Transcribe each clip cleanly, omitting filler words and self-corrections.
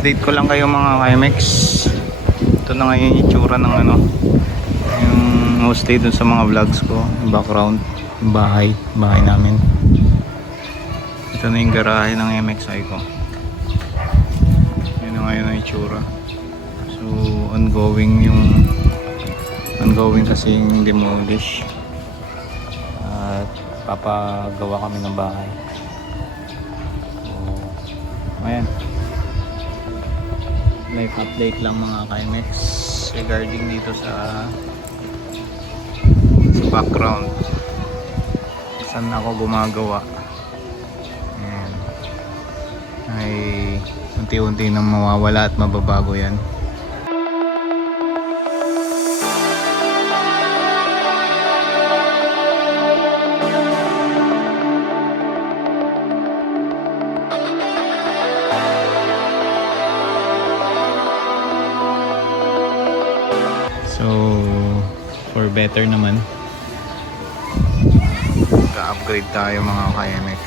update ko lang kayo mga KMX. Ito na ngayon yung itsura ng ano, yung mostly dun sa mga vlogs ko, yung background, yung bahay namin. Ito na yung garahe ng MXI ko. Yun na ngayon ang itsura. So ongoing kasi yung demolish at papagawa kami ng bahay. So ayan, live update lang mga KMX regarding dito sa background saan ako gumagawa. Ayan, ay unti-unti nang mawawala at mababago yan. So for better naman, ka-upgrade tayo mga KMX.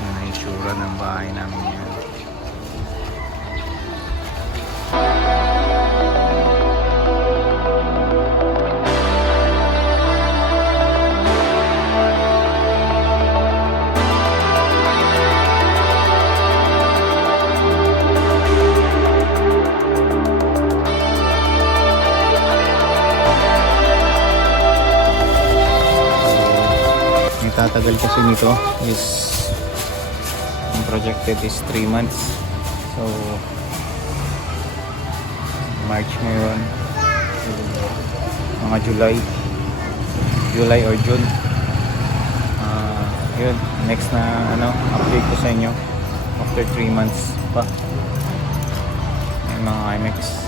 Yan ang itsura ng bahay namin yan. Tatagal kasi nito is ang projected is 3 months. So March ngayon, mga July or June, yun next na ano update ko sa inyo after 3 months pa. Ay mga IMAX.